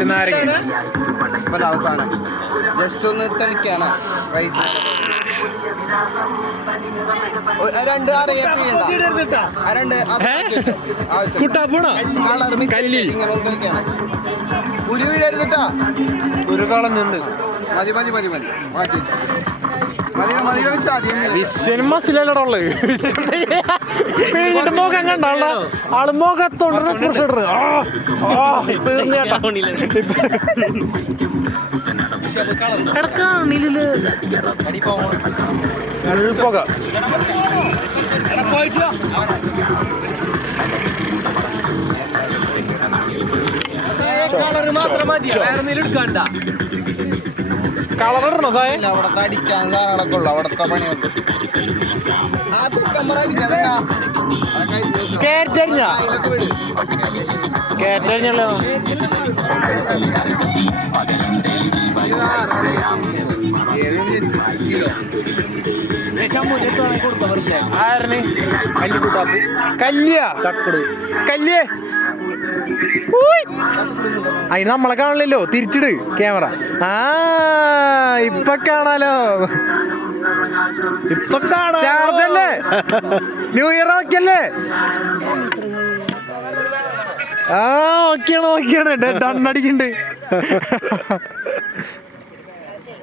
എന്നിട്ട് നാരങ്ങ അവസാനം ജസ്റ്റ് ഒന്ന് തളിക്കാനാ റൈസ്. രണ്ട് കുട്ടാപ്പൂണോ കല്ലി കുരു വീഴരുതിട്ടാ. ഒരു കളഞ്ഞുണ്ട്. മതി മതി മതി മതി മാറ്റി വിശ്വനും മസിലല്ലട ഉള്ളത്. പിഴിഞ്ഞിട്ട് മുഖം കണ്ടാള ആള് മുഖത്തോണ്ട് തീർന്നേട്ടാ പുക കളറിടണോ അവിടത്തെ അടിക്കാൻ സാധനങ്ങളൊക്കെ ഉള്ളു. അവിടത്തെ പണിയുണ്ട്. കേറ്ററിഞ്ഞല്ലോ കല്യേ അതിന് നമ്മളെ കാണില്ലല്ലോ. തിരിച്ചിട് ക്യാമറ. ആ ഇപ്പൊ കാണാലോ. ഇപ്പൊ ചാർജല്ലേ? New year ഓക്കെയല്ലേ? ആ ഓക്കെയാണ് ഡണ്ണടിക്കുന്നുണ്ട്.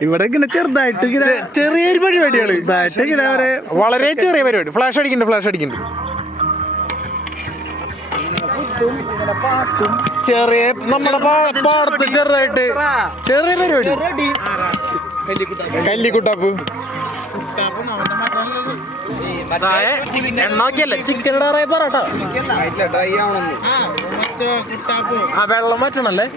ഇവിടെ ഇങ്ങനെ ചെറുതായിട്ട് ചെറിയൊരു പരിപാടികള്. വളരെ ചെറിയ പരിപാടി. ഫ്ലാഷ് അടിക്കുന്നുണ്ട്. ചെറിയ നമ്മുടെ പാടത്ത് ചെറുതായിട്ട് ചെറിയ പരിപാടി. കല്ലിക്കുട്ടാപ്പ് എണ്ണോക്കിയല്ലേ? ചിക്കൻ പറട്ടോ. ഡ്രൈ ആവണമെന്ന്. ആ വെള്ളം മാറ്റണല്ലേ?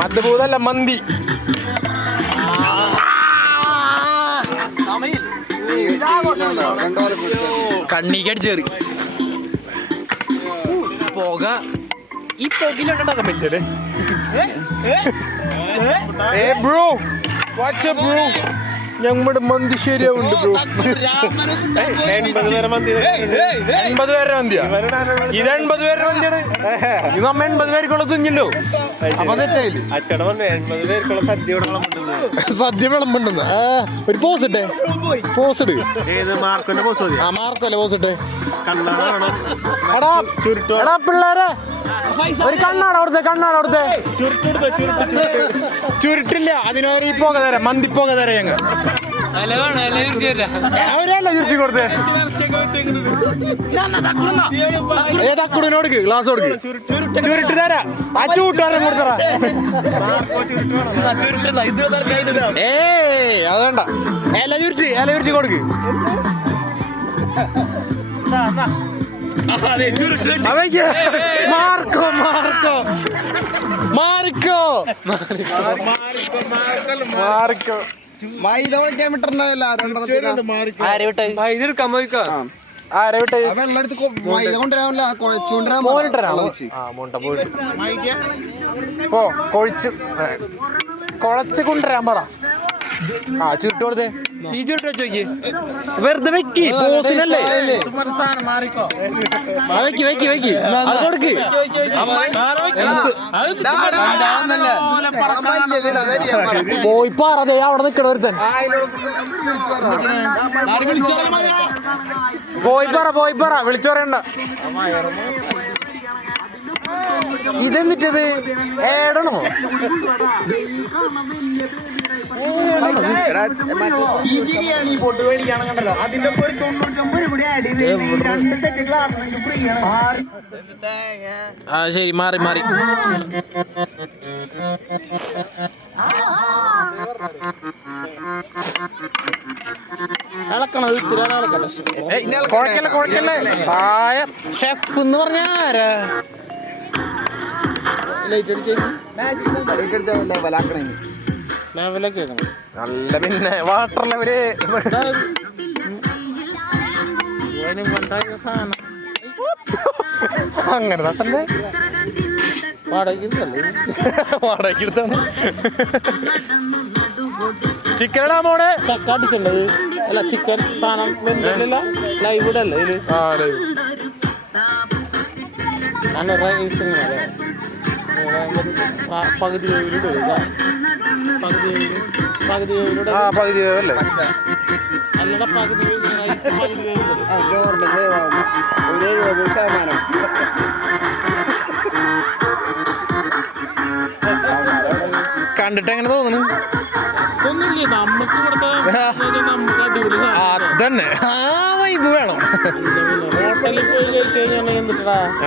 മദ്ഭൂതല്ല മന്തി. കണ്ണിക്കടിച്ചേറി പുക. ഈ പുകയിലുണ്ടാക്കാൻ പറ്റില്ലേ? Bro what's up bro? ഞങ്ങളുടെ മന്തി ശരിയാവുണ്ട് ബ്രോ. 80 പേരുടെ മന്തിയാ ഇത്. 80 പേരുടെ മന്തിയാണ് ഇത്. നമ്മ 80 പേർക്കുള്ള തുഞ്ഞല്ലോ. അപ്പൊ തെറ്റായില്ലേ? സദ്യ വിളമ്പുണ്ടെന്ന് ഒരു പോസ് ഇട്ടേ. പോസ് ഇട്. മാർക്കല്ലേ പോസ് ഇട്ടേ? എടാ പിള്ളേരെ ഒരു കണ്ണാട് അവിടുത്തെ ചുരുട്ടില്ല, അതിനൊരു ഈ പോക തരാം, മന്തിപ്പോക തരാം ഞങ്ങൾ. അവരല്ല ചുരുട്ടി കൊടുത്തേ. തക്കുടിനോട് ഗ്ലാസ് കൊടുക്ക്, ചുരുട്ടി തരാ. ആ ചൂട്ടുകാരൻ കൊടുത്തറ. അതേണ്ട, ഇല ചുരുട്ടി കൊടുക്ക്. മാർക്കോ മാർക്കോ മാർക്കോ മാർക്കോ മൈദ വിളിക്കാൻ വിട്ടിട്ടുണ്ടാവില്ല. വെള്ളം എടുത്ത് മൈദ കൊണ്ടുവരാനില്ല, കൊഴച്ച് കൊണ്ടുവരാൻ പറ. ആ ചുരുട്ട് കൊടുത്തേ. ഈ ചുരുട്ട് വെച്ച് നോക്കി, വെറുതെ വെക്കി, പോസിനല്ലേ. വെക്കി അത് കൊടുക്ക്. പോയി പറ, അവിടെ നിക്കണ ഒരുത്തൻ. പോയി പറ വിളിച്ചു പറയണ്ട. ഇതെന്നിട്ടത് ഏടണോ? ഈ ബിരിയാണി പൊട്ട് മേടിക്കാണെന്നുണ്ടല്ലോ, അതിന്റെ ഒപ്പം ഒരു 99 രൂപ ആഡ് ചെയ്ത് 2 സെറ്റ് ഗ്ലാസ് നിങ്ങൾക്ക് ഫ്രീ ആണ്. ആ ശരി, മാറി കുഴക്കല്ലേ. ഷെഫ് എന്ന് പറഞ്ഞ ആരാ? നല്ല പിന്നെ വാട്ടർ ലെവല് അങ്ങനെ തട്ടല്ലേ. വാടകയ്ക്ക് എടുത്താണ്. ചിക്കൻ ഇടാ മോടെ. അടിക്കണ്ടത് അല്ല, ചിക്കൻ സാധനം വെന്തില്ല, ലൈവ് ഇടല്ലേ ഇതില്. നല്ല റൈസ് പകുതി വേവിലിടുക. പകുതി വേവിലൂടെ അല്ലേ? അല്ലട, പകുതി കണ്ടിട്ട് എങ്ങനെ തോന്നുന്നു? അതന്നെ, ആ വൈബ് വേണം. ഹോട്ടലിൽ പോയി കഴിച്ചു കഴിഞ്ഞാൽ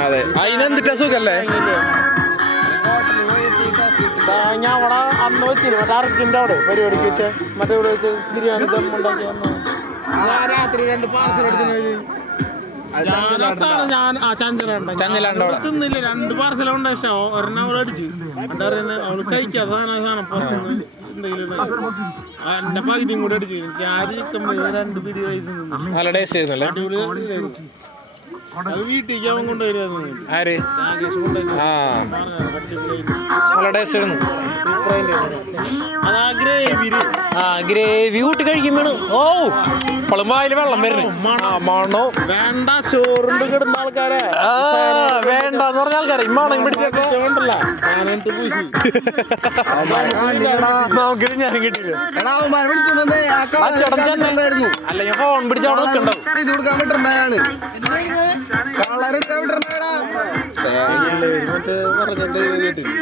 അതെ, അതിനെന്തിട്ടാ സുഖല്ലേ. ഞാൻ അവിടെ അന്ന് വെച്ചില്ല, മറ്റേ അർക്കിൻ്റെ അവിടെ പരിപാടിക്ക് വെച്ചാൽ മറ്റേ ഇവിടെ വെച്ച് ബിരിയാണി ദം ഉണ്ടാക്കി വന്നു. ഞാൻ രാത്രി 2 പാർസൽ എടുത്തില്ല. ചഞ്ചലുണ്ടോ? തിന്നില്ല, 2 പാർസലുണ്ട്. പക്ഷെ ഒരെണ്ണം അവൾ അടിച്ചു. അവള് കഴിക്കാത്ത സാധനം പുറത്തുനിന്ന് എന്തെങ്കിലും എന്റെ പകുതിയും കൂടെ അടിച്ചു. എനിക്ക് ആദ്യം 2 പിടി റൈസ് തിന്നു. നല്ല ടേസ്റ്റ് ആയിരുന്നല്ലേ? അത് വീട്ടിലേക്ക് അവൻ കൊണ്ടുവരുന്നു. ആര്? ആ, നല്ല ടേസ്റ്റ് ആയിരുന്നു. ഗ്രേവി കൂട്ടി കഴിക്കും വേണം. ഓ, പളുമ്പായാലും വെള്ളം വരുന്നു. മണോ വേണ്ട, ചോറുണ്ട് കിടന്ന ആൾക്കാരെ വേണ്ടെന്ന് പറഞ്ഞ ആൾക്കാരെ ഇമ്മാണെങ്കിൽ പിടിച്ചൊക്കെ വേണ്ടല്ല. നമുക്കിത് ഞാനും കിട്ടിയില്ല. അല്ലെങ്കിൽ ഫോൺ പിടിച്ച അവിടെ നിൽക്കണ്ടാവും. ഇത് കൊടുക്കാൻ പറ്റുന്നതാണ്. കളർ പറഞ്ഞിട്ട് കേട്ടില്ല.